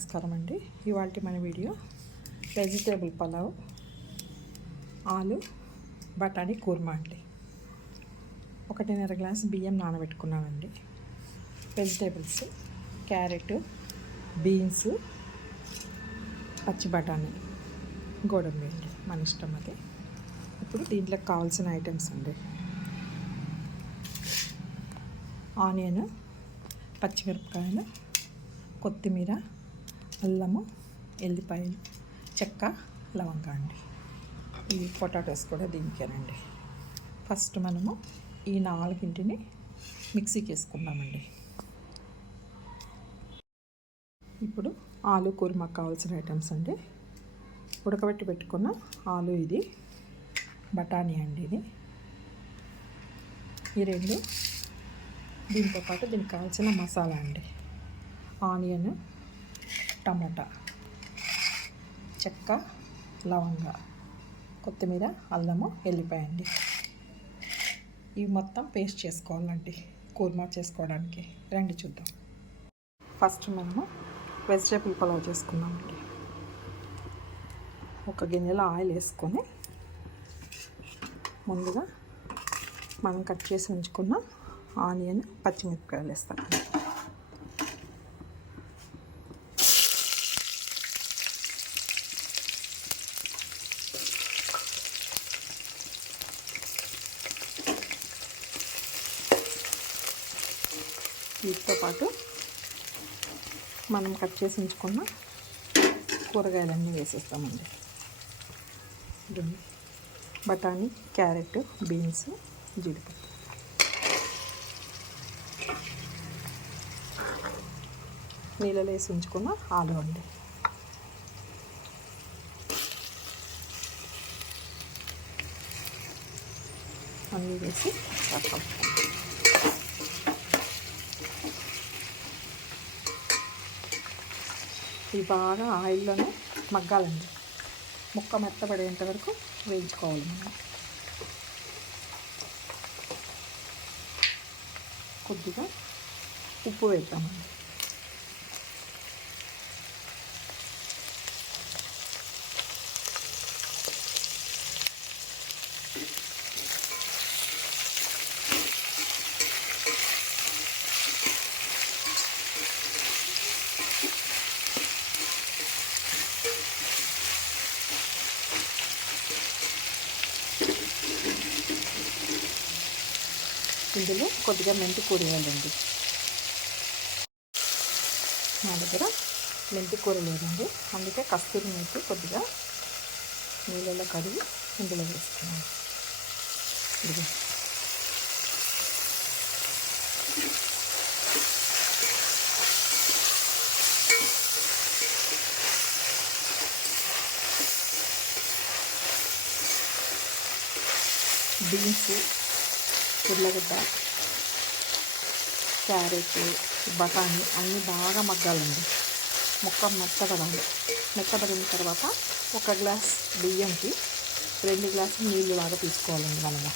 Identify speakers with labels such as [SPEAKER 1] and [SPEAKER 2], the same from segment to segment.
[SPEAKER 1] నమస్కారం అండి. ఇవాళ మన వీడియో వెజిటేబుల్ పలావ్ ఆలు బఠానీ కూర్మా అండి. ఒకటిన్నర గ్లాస్ బియ్యం నానబెట్టుకున్నామండి వెజిటేబుల్స్ క్యారెట్ బీన్స్ పచ్చి బఠానీ గోడంబి అండి మన ఇష్టం అది. ఇప్పుడు దీంట్లోకి కావాల్సిన ఐటమ్స్ అండి. ఆనియన్ పచ్చిమిరపకాయలు కొత్తిమీర అల్లము ఎల్లిపాయలు చెక్క లవంగా అండి. ఈ పొటాటోస్ కూడా దీనికేనండి. ఫస్ట్ మనము ఈ నాలుగింటిని మిక్సీకి వేసుకున్నామండి ఇప్పుడు ఆలు కూర్మాకు కావాల్సిన ఐటమ్స్ అండి. ఉడకబెట్టి పెట్టుకున్న ఆలు ఇది బఠానీ అండి ఇది. ఈ రెండు దీంతో పాటు దీనికి కావాల్సిన మసాలా అండి. ఆనియన్ టమాటా చెక్క లవంగ కొత్తిమీర అల్లము ఎల్లిపాయ అండి. ఇవి మొత్తం పేస్ట్ చేసుకోవాలండి కూర్మా చేసుకోవడానికి. రండి చూద్దాం. ఫస్ట్ మనము వెజిటేబుల్ పలావ్ చేసుకుందామండి. ఒక గిన్నెలో ఆయిల్ వేసుకొని ముందుగా మనం కట్ చేసి ఉంచుకున్న ఆనియన్ పచ్చిమిరపకాయలు వేస్తామండి వీటితో పాటు మనం కట్ చేసి ఉంచుకున్న కూరగాయలన్నీ వేసేస్తామండి. బఠానీ క్యారెట్ బీన్స్ జీడిపప్పు. నీళ్ళలో వేసి ఉంచుకున్న ఆలు అండి. అన్నీ వేసి కలుపుకుంటాం ఇవి బాగా ఆయిల్లోనే మగ్గాలండి. ముక్క మెత్తబడేంత వరకు వేయించుకోవాలి మనం. కొద్దిగా ఉప్పు వేద్దామండి. ఇందులో కొద్దిగా మెంతి కూర వేయాలండి. నా దగ్గర మెంతి కూర లేదండి. అందుకే కస్తూరి మెంతి కొద్దిగా నీళ్ళలో కడిగి ఇందులో వేస్తున్నాను. ఇది బీన్స్ ఉర్లగడ్డ క్యారెట్ బఠానీ అన్నీ బాగా మగ్గాలండి. ముక్క మెత్తపడాలి మెత్తపడిన తర్వాత ఒక గ్లాస్ బియ్యంకి రెండు గ్లాసులు నీళ్ళు బాగా తీసుకోవాలండి మనము.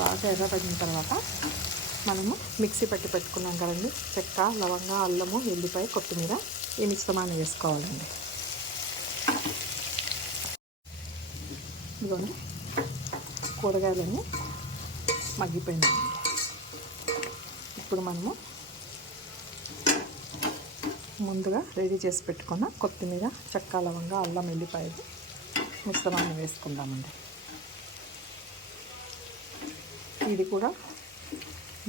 [SPEAKER 1] బాగా ఎర్రపడిన తర్వాత మనము మిక్సీ పెట్టి పెట్టుకున్నాం కదండి. చెక్క లవంగ అల్లము ఎల్లిపాయ కొత్తిమీర ఈ మిశ్రమాన్ని వేసుకోవాలండి. ఇదిగోండి. కూరగాయలన్నీ మగ్గిపోయినాయి. ఇప్పుడు మనము ముందుగా రెడీ చేసి పెట్టుకున్న కొత్తిమీర చెక్క లవంగ అల్లం ఎల్లిపాయలు మిశ్రమాన్ని వేసుకుందామండి. ఇది కూడా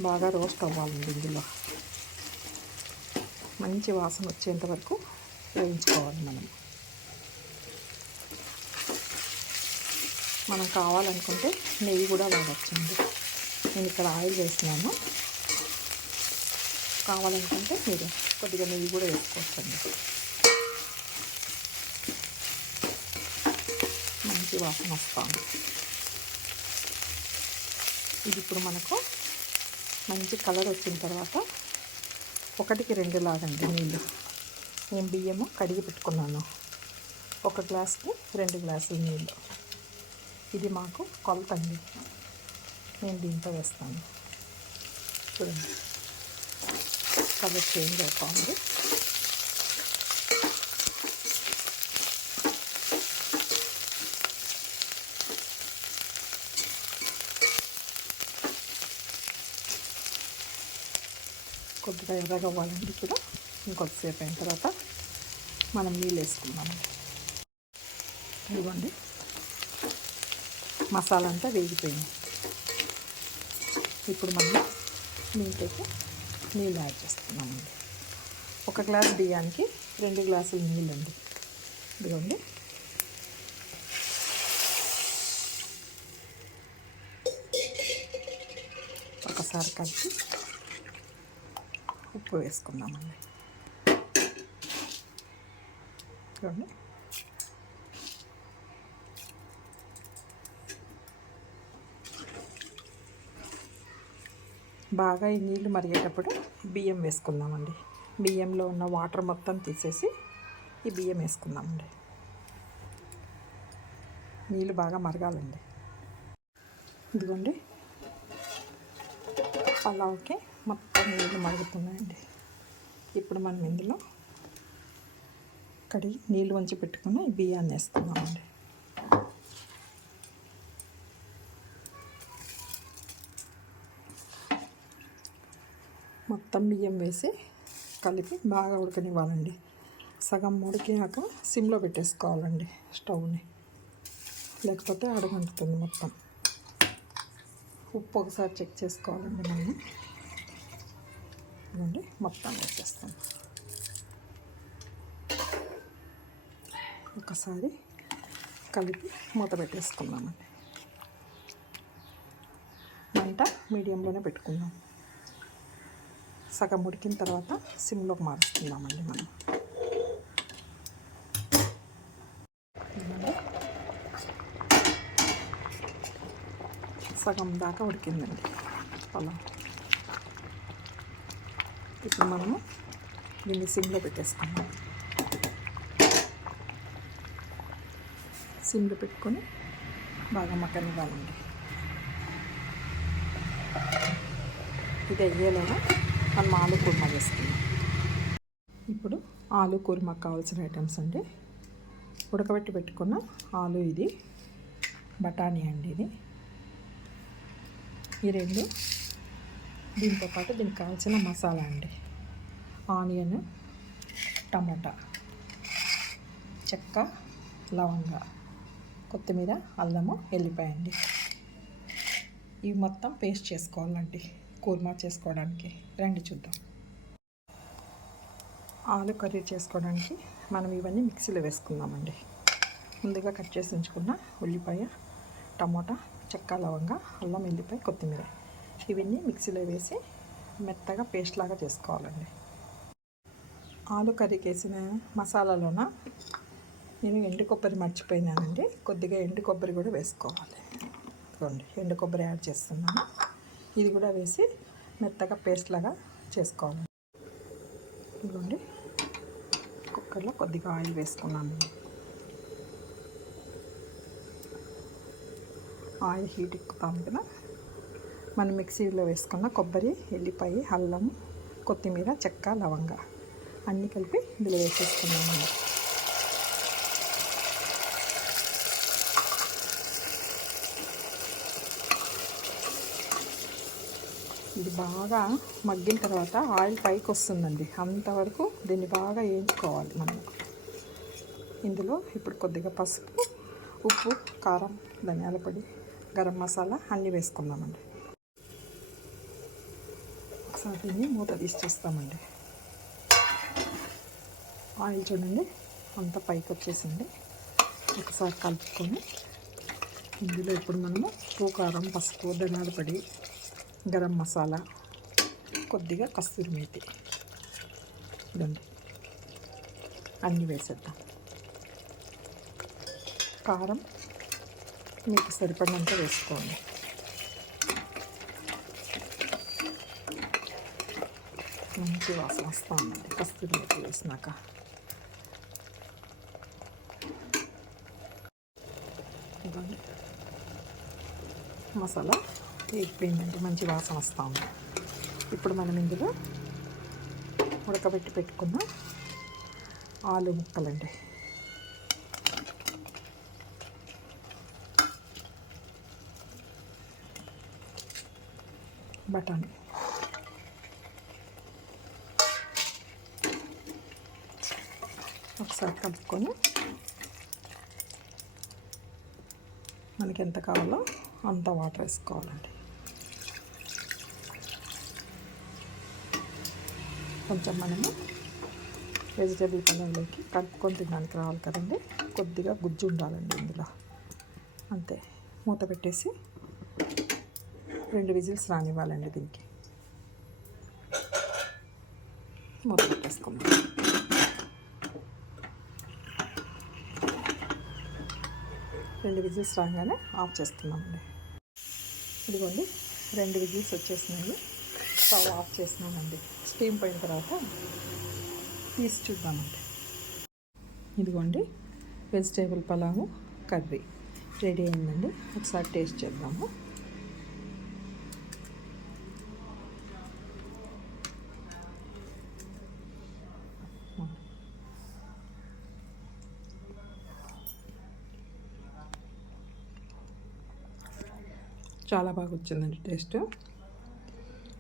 [SPEAKER 1] బాగా రోస్ట్ అవ్వాలండి ఇందులో. మంచి వాసన వచ్చేంత వరకు వేయించుకోవాలి మనం. మనం కావాలనుకుంటే నెయ్యి కూడా వాడచ్చండి. నేను ఇక్కడ ఆయిల్ వేస్తున్నాను. కావాలనుకుంటే మీరు కొద్దిగా నెయ్యి కూడా వేసుకోవచ్చండి. మంచి వాసన వస్తాను ఇది ఇప్పుడు మనకు మంచి కలర్ వచ్చిన తర్వాత ఒకటికి రెండు లాగండి నీళ్ళు. నేను బియ్యము కడిగి పెట్టుకున్నాను. ఒక గ్లాస్కి రెండు గ్లాసులు నీళ్ళు. ఇది మాకు కొలత అండి. నేను దీంట్లో వేస్తాను. చూడండి. కలర్ చేంజ్ అవుతుంది కొద్దిగా ఎర్రగా అవ్వాలండి ఇక్కడ ఇంకొద్దిసేపు అయిన తర్వాత మనం నీళ్ళు వేసుకుందాం. ఇదిగోండి. మసాలా అంతా వేగిపోయింది. ఇప్పుడు మనం దీంట్లోకి నీళ్ళు యాడ్ చేస్తున్నామండి ఒక గ్లాస్ బియ్యానికి రెండు గ్లాసులు నీళ్ళండి ఇదిగోండి. ఒకసారి కలిపి ఉప్పు వేసుకుందామండి. చూడండి బాగా ఈ నీళ్ళు మరిగేటప్పుడు బియ్యం వేసుకుందామండి. బియ్యంలో ఉన్న వాటర్ మొత్తం తీసేసి ఈ బియ్యం వేసుకుందామండి. నీళ్ళు బాగా మరగాలండి. ఇదిగోండి. పలావ్కి మొత్తం నీళ్ళు మరుగుతున్నాయండి. ఇప్పుడు మనం ఇందులో కడిగి నీళ్ళు వంచి పెట్టుకుని ఈ బియ్యాన్ని వేసుకుందామండి. మొత్తం బియ్యం వేసి కలిపి బాగా ఉడకనివ్వాలండి. సగం ఉడికాక సిమ్లో పెట్టేసుకోవాలండి స్టవ్ని. లేకపోతే అడగంటుతుంది మొత్తం. ఉప్పు ఒకసారి చెక్ చేసుకోవాలండి మనం ఇవ్వండి మొత్తం వేసేస్తాం ఒకసారి కలిపి మూత పెట్టేసుకున్నామండి మంట మీడియంలోనే పెట్టుకున్నాం సగం ఉడికిన తర్వాత సిమ్లోకి మారుస్తున్నామండి మనం. సగం దాకా ఉడికిందండి పొలం ఇప్పుడు మనము దీన్ని సిమ్లో పెట్టేసుకున్నాం సిమ్లో పెట్టుకొని బాగా మక్కనివ్వాలండి ఇది అయ్యేలాగా మనం ఆలు కుర్మా చేసుకుందాం ఇప్పుడు ఆలు కుర్మాకు కావాల్సిన ఐటమ్స్ అండి. ఉడకబెట్టి పెట్టుకున్న ఆలు ఇది బఠానీ అండి ఇది. ఈ రెండు దీంతో పాటు దీనికి కావాల్సిన మసాలా అండి. ఆనియన్ టమాటా చెక్క లవంగ కొత్తిమీర అల్లము ఎల్లిపాయ అండి. ఇవి మొత్తం పేస్ట్ చేసుకోవాలండి. కూర్మా చేసుకోవడానికి. రండి చూద్దాం. ఆలు కర్రీ చేసుకోవడానికి మనం ఇవన్నీ మిక్సీలో వేసుకుందామండి. ముందుగా కట్ చేసి ఉంచుకున్న ఉల్లిపాయ టమోటా చెక్క లవంగ అల్లం ఎల్లిపాయ కొత్తిమీర. ఇవన్నీ మిక్సీలో వేసి మెత్తగా పేస్ట్ లాగా చేసుకోవాలండి. ఆలు కర్రీకి వేసిన మసాలాలోన నేను ఎండు కొబ్బరి మర్చిపోయినానండి. కొద్దిగా ఎండు కొబ్బరి కూడా వేసుకోవాలి. చూడండి ఎండు కొబ్బరి యాడ్ చేస్తున్నాను. ఇది కూడా వేసి మెత్తగా పేస్ట్ లాగా చేసుకోవాలి. ఇదిగోండి. కుక్కర్లో కొద్దిగా ఆయిల్ వేసుకున్నాను. ఆయిల్ హీట్ ఎక్కుతాను కదా. మనం మిక్సీలో వేసుకున్న కొబ్బరి ఎల్లిపాయ అల్లం కొత్తిమీర చెక్క లవంగ అన్నీ కలిపి ఇందులో వేసేసుకున్నామండి ఇది బాగా మగ్గిన తర్వాత ఆయిల్ పైకి వస్తుందండి. అంతవరకు దీన్ని బాగా వేయించుకోవాలి మనం. ఇందులో ఇప్పుడు కొద్దిగా పసుపు ఉప్పు కారం ధనియాల పొడి గరం మసాలా అన్నీ వేసుకుందామండి. ఒకసారి దీన్ని మూత తీసి చూస్తామండి. ఆయిల్ చూడండి అంత పైకి వచ్చేసింది. ఒకసారి కలుపుకొని ఇందులో ఇప్పుడు మనము ఉప్పు కారం పసుపు ధనియాల పొడి గరం మసాలా కొద్దిగా కస్తూరి మేతి. ఇదండి. అన్నీ వేసేద్దాం. కారం మీకు సరిపడినంత వేసుకోండి. మంచి వాసన వస్తూ ఉందండి కస్తూరి మేతి వేసినాక. మసాలా వేగిపోయిందండి మంచి వాసన వస్తూ ఉంది ఇప్పుడు మనం ఇందులో ఉడకబెట్టి పెట్టుకున్న ఆలు ముక్కలండి. బఠానీ. ఒకసారి కలుపుకొని మనకి ఎంత కావాలో అంత వాటర్ వేసుకోవాలండి. కొంచెం మనము వెజిటేబుల్ పళ్ళలోకి కలుపుకొని తినడానికి రావాలి కదండి. కొద్దిగా గుజ్జు ఉండాలండి ఇందులో. అంతే. మూత పెట్టేసి రెండు విజిల్స్ రానివ్వాలండి దీనికి. మూత పెట్టేసుకుందాం. రెండు విజిల్స్ రాగానే ఆఫ్ చేస్తున్నామండి. ఇదిగోండి రెండు విజిల్స్ వచ్చేసినాయి. Stove off చేసినానండి. స్టీమ్ పోయిన తర్వాత తీసి చూద్దామండి. ఇదిగోండి వెజిటేబుల్ పలావు కర్రీ. రెడీ అయిందండి. ఒకసారి టేస్ట్ చేద్దాము. చాలా బాగా వచ్చిందండి టేస్ట్.